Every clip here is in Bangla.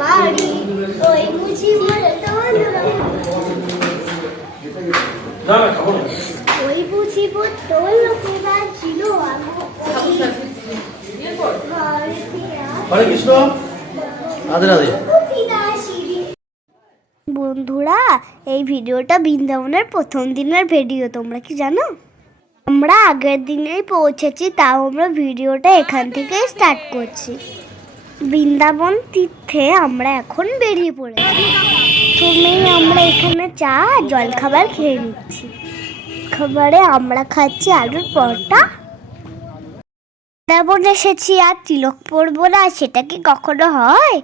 বাড়ি ওই মুজিবুর তোলরা ওই মুজিবুর তোলরা ছিল হরে কৃষ্ণ। রাধে রাধে। বন্ধুরা, এই ভিডিওটা বৃন্দাবনের প্রথম দিনের ভিডিও। তোমরা কি জানো? আমরা আগের দিনেই পৌঁছেছি, তাও আমরা ভিডিওটা এখান থেকেই স্টার্ট করছি। বৃন্দাবন তীর্থে আমরা এখন বেরিয়ে পড়েছি। প্রথমেই আমরা এখানে চা জল খাবার খেয়ে নিচ্ছি। খাবারে আমরা খাচ্ছি আলুর পরোটা। বৃন্দাবন এসেছি আর তিলক পরবো না, সেটা কি কখনো হয়?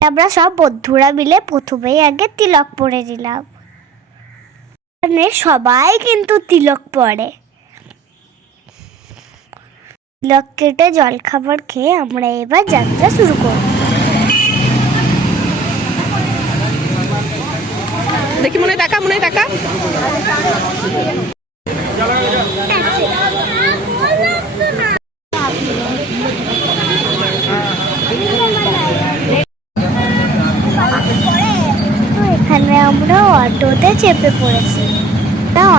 আমরা সব বন্ধুরা মিলে প্রথমেই আগে তিলক পরে দিলাম। এখানে সবাই কিন্তু তিলক পরে। তিলক কেটে জল খাবার খেয়ে আমরা এবার যাত্রা শুরু করব। দেখি মনে টাকা এখানে আমরা অটোতে চেপে পড়েছি।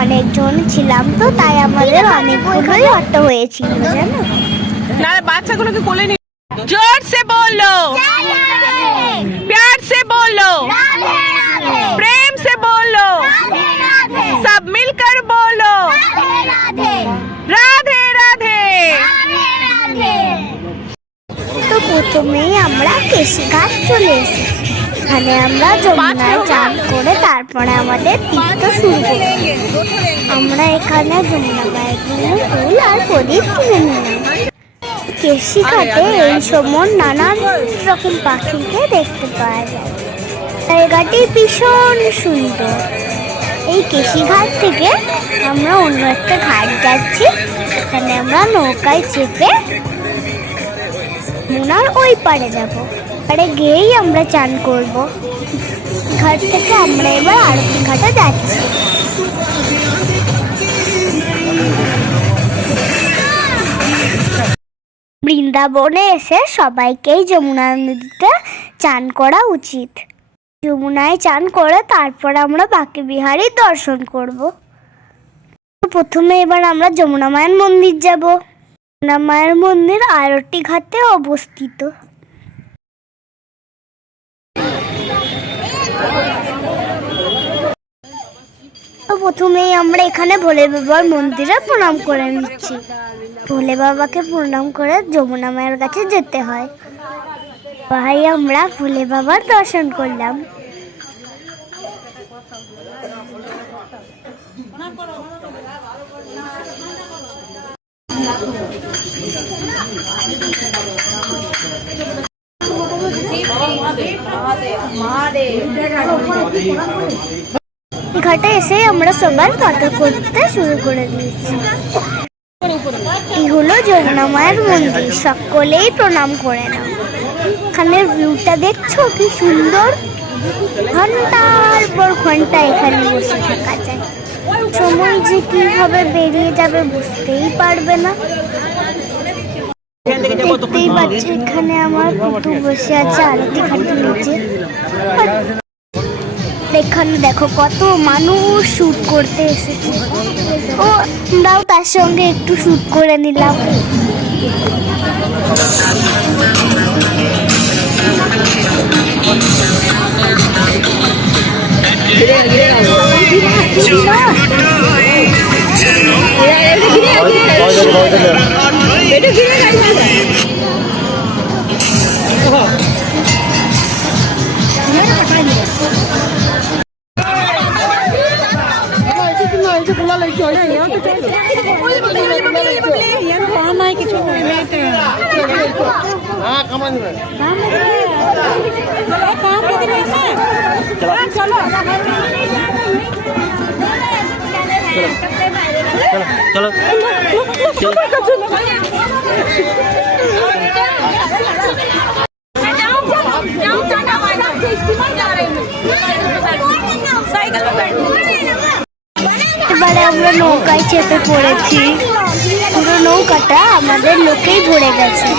অনেকজন ছিলাম তো, তাই আমাদের অনেকগুলোই অটো হয়েছিল জানো। না, বাচ্চাগুলোকে কোলে নি। जोर से बोलो, प्यार से बोलो, प्रेम से बोलो, सब मिलकर बोलो, राधे राधे। তো প্রথমেই আমরা কেশঘাট চলে এসেছি। এখানে আমরা যমুনায় চান করে তারপরে আমাদের তীর্থ শুরু করি। আমরা এখানে যমুনা মায়ের জন্য ফুল আর প্রদীপ কিনে নিলাম। কেশঘাটে এই সময় নানান রকম পাখিকে দেখতে পাওয়া যায়। জায়গাটি ভীষণ সুন্দর। এই কেশঘাট থেকে আমরা অন্য একটা ঘাট যাচ্ছি। এখানে আমরা নৌকায় চেপে যমুনার ওই পাড়ে যাব। পাড়ে গিয়েই আমরা চান করব। ঘাট থেকে আমরা এবার আরতি ঘাটে যাচ্ছি। বৃন্দাবনে এসে সবাইকেই যমুনা নদীতে চান করা উচিত। যমুনায় চান করে তারপর আমরা বাঁকে বিহারীর দর্শন করব। প্রথমে এবার আমরা যমুনা মায়ের মন্দির যাব। যমুনা মায়ের মন্দির আরতি ঘাটে অবস্থিত। প্রথমেই আমরা এখানে ভোলে বাবার মন্দিরে প্রণাম করে নিচ্ছি। ভোলে বাবাকে প্রণাম করে যমুনা মায়ের কাছে যেতে হয়। ভাই আমরা ভোলে বাবার দর্শন করলাম। ঘাটে এসে আমরা সবাই কথা করতে শুরু করে দিয়েছি। এই হলো যমুনা মায়ের মন্দির, সকলেই প্রণাম করে নাও। এখানে ভিউটা দেখছো কি সুন্দর। ঘন্টার পর ঘন্টা এখানে বসে থাকা যায়। সময় যে কিভাবে বেরিয়ে যাবে বুঝতেই পারবে না। দেখতেই পাচ্ছি এখানে আমার কুটু বসে আছে আরতি ঘাটের নিচে। এখানে দেখো কত মানুষ শুট করতে এসেছে। ও আমরাও তার সঙ্গে একটু শুট করে নিলাম। চলো এবারে আমরা নৌকায় চেপে পড়েছি। পুরো নৌকাটা আমাদের লোকেই ভরে গেছে।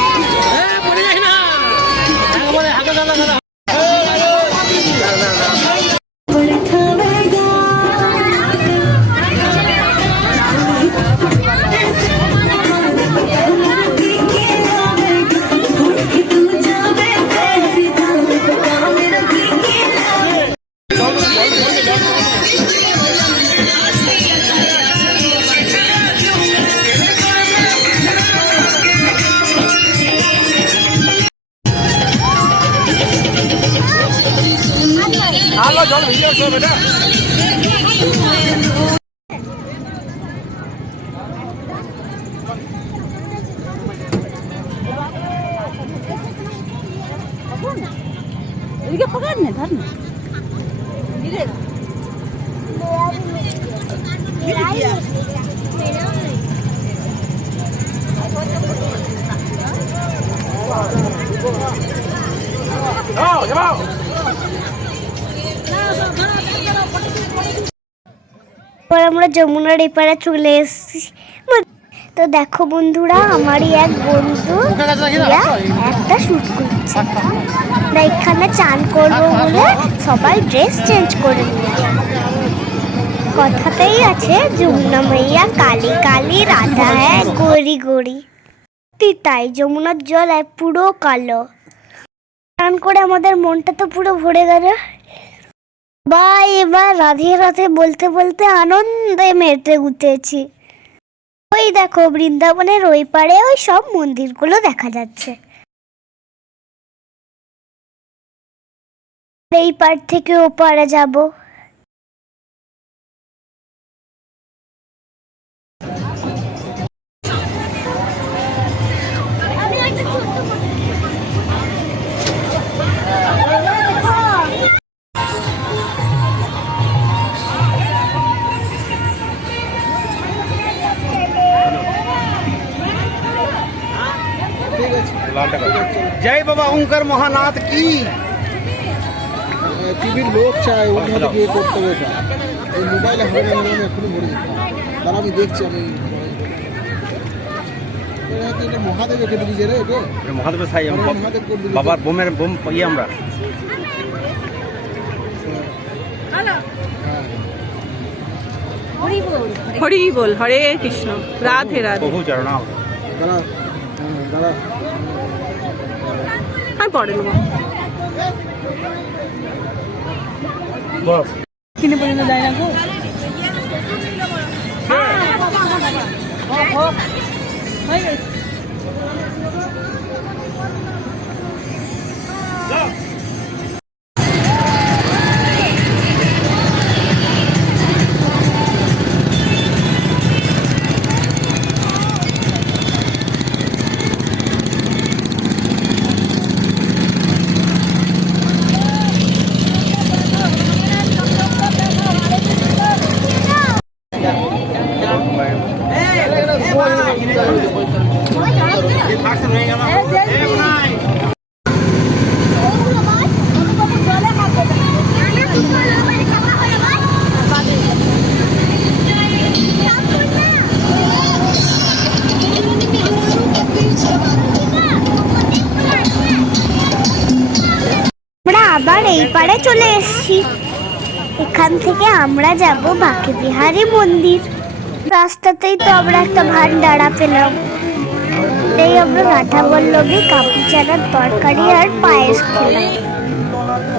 এদিকে পকার নে ধর না আমরা যমুনার এপারে চলে এসেছি। তো দেখো বন্ধুরা, আমারই এক বন্ধু একটা শুট করছে। আমরা এখানে চান করবো বলে সবাই ড্রেস চেঞ্জ করে নিয়েছে। কথাতেই আছে যমুনা মাইয়া কালী কালী, রাধা হ্যাঁ গৌরী গৌরী। তাই যমুনার জল পুরো কালো। চান করে আমাদের মনটা তো পুরো ভরে গেল। এবার রাধে রাধে বলতে বলতে আনন্দে মেতে উঠেছি। ওই দেখো বৃন্দাবনের ওই পারে ওই সব মন্দিরগুলো দেখা যাচ্ছে। এই পার থেকে ও পারে যাব। जय बाबा ओंकार महानाथ की। টিভির লোক চায় ওইভাবে বিয়ে করতে হবে। এটা এই মোবাইলে হবে না, আমি এখনই মরে যেতাম। তারা আমি দেখছি আমি এটা মহাদেবে কেটে দিয়েছে রে। এটা মহাদেবের সাই মহাদেব করে দিল। বাবার বোমের বোম ইয়ে আমরা হরি বল, হরে কৃষ্ণ, রাধে রাধে। বহু চরণা দাঁড়া দাঁড়া আর পরে নেবো বস কিনে পর্যন্ত যায় না গো। হয়ে গেছে। আবার এই পারে চলে এসেছি। এখান থেকে আমরা যাব বাঁকে বিহারী মন্দির। রাস্তাতেই তো আমরা একটা ভান্ডারা পেলাম। এই আমরা রাধা বল্লভী কাবলি চানার তরকারি আর পায়েস খেলাম।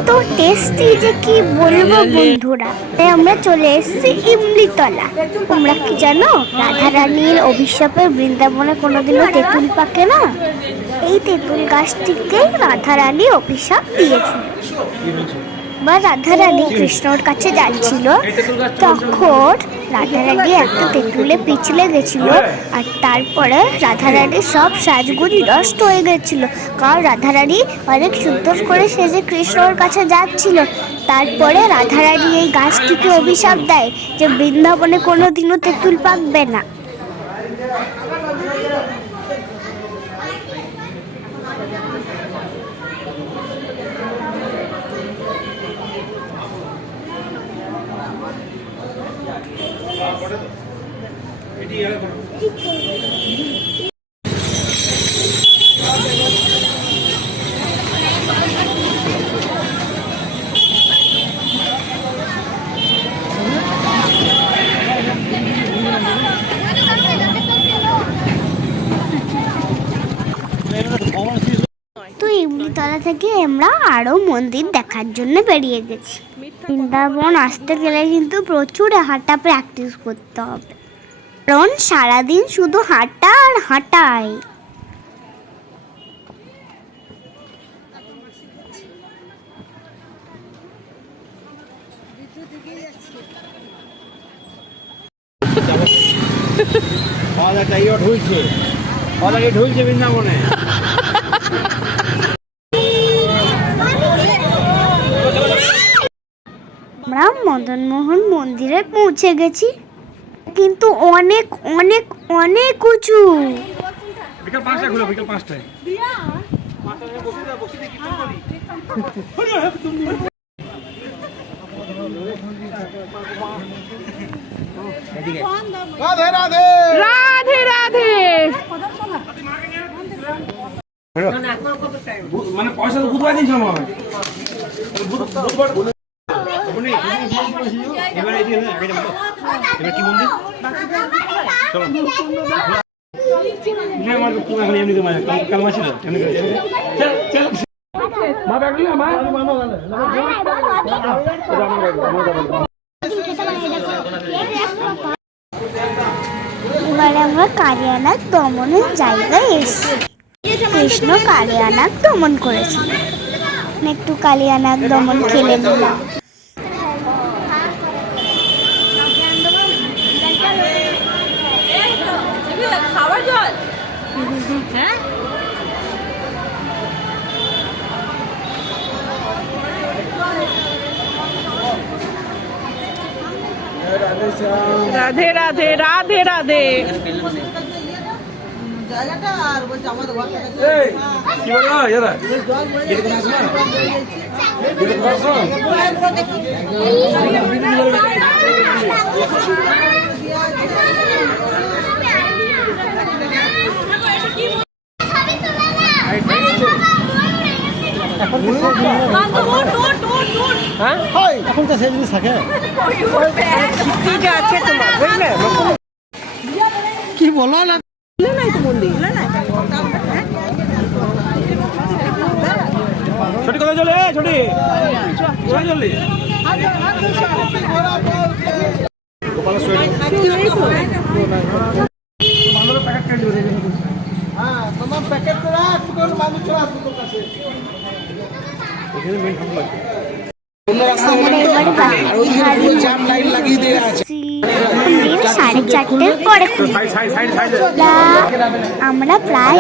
তো টেস্টি যে কি বলবো বন্ধুরা। তাই আমরা চলে এসেছি ইমলিতলা। তোমরা কি জানো রাধা রানীর অভিশাপে বৃন্দাবনে কোনোদিনও তেঁতুল পাকে না। এই তেঁতুল গাছটিকে রাধা রানী অভিশাপ দিয়েছিল। বা রাধা রানী কৃষ্ণর কাছে যাচ্ছিল, তখন রাধা রানী একটা তেঁতুলে পিছলে গেছিল। আর তারপরে রাধা রানীর সব সাজগুজ নষ্ট হয়ে গেছিল, কারণ রাধা রানী অনেক সুন্দর করে সেজে কৃষ্ণর কাছে যাচ্ছিল। তারপরে রাধা রানী এই গাছটিকে অভিশাপ দেয় যে বৃন্দাবনে কোনোদিনও তেঁতুল পাকবে না। তো ইমলিতলা থেকে আমরা আরো মন্দির দেখার জন্য বেরিয়ে গেছি। বৃন্দাবন আসতে গেলে কিন্তু প্রচুর হাঁটা প্র্যাকটিস করতে হবে, কারণ সারাদিন শুধু হাঁটা আর হাঁটাই। খাওয়া দাওয়া ঢুলছে, খাওয়া দাওয়া ঢুলছে বৃন্দাবনে। আমরা মদনমোহন মন্দিরে পৌঁছে গেছি, কিন্তু অনেক অনেক অনেক উঁচু। বিকাল 5টায় খুলে, বিকাল 5টায়। রাধে রাধে। রাধে রাধে। মানে পয়সা তো বুধবার দিন জমা হবে। এবারে এবার কি মন্দির? চলো। এবারে আমরা কালিয়ানাথ দমনের জায়গায় এসেছি। কৃষ্ণ কালিয়ানাথ দমন করেছে, একটু কালিয়ানাথ দমন খেলে নিলাম। খাওয়ার জল। হ্যাঁ রাধে রাধে রাধে রাধে। জায়গাটা আর বলছে আমাদের ঘরটা কি বলো দাদা? এখন তো সেই জিনিস থাকে। কি বলো না? ছোটি কোথায় চলে? ছোটি কোথায় চললি? হ্যাঁ, তোমার প্যাকেট করে রাখ, তোর মানুষ চলে আসবে তোর কাছে। আমরা এবারে বিহারি মন্দির 4:30 পরে খুলবে। আমরা প্রায়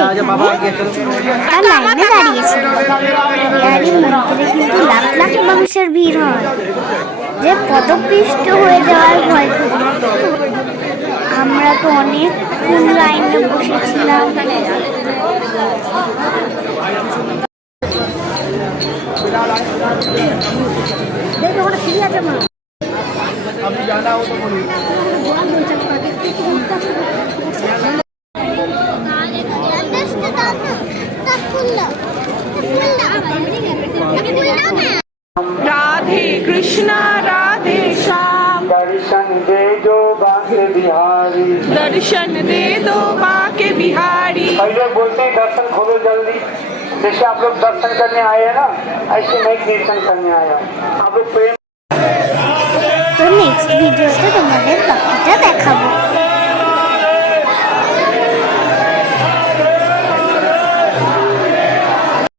এখানে লাইনে দাঁড়িয়েছি। বিহারি মন্দিরে কিন্তু লাখ লাখ মানুষের ভিড় হয়, যে পদপিষ্ট হয়ে যাওয়ার ভয় থাকে। আমরা তো অনেকক্ষণ লাইনে বসেছিলাম। দেখো ওটা ঠিক আছে মা। আমি জানা ও তো বলি। राधे कृष्णा राधे श्याम दर्शन दे दो बांके बिहारी। दर्शन दे दो बाके बिहारी। पहले बोलते हैं दर्शन खोलो जल्दी, जैसे आप लोग दर्शन करने आए हैं ना, ऐसे मैं कीर्तन करने आया। आप लोग प्रेम। তো নেক্সট ভিডিওতে তোমাদের বাকিটা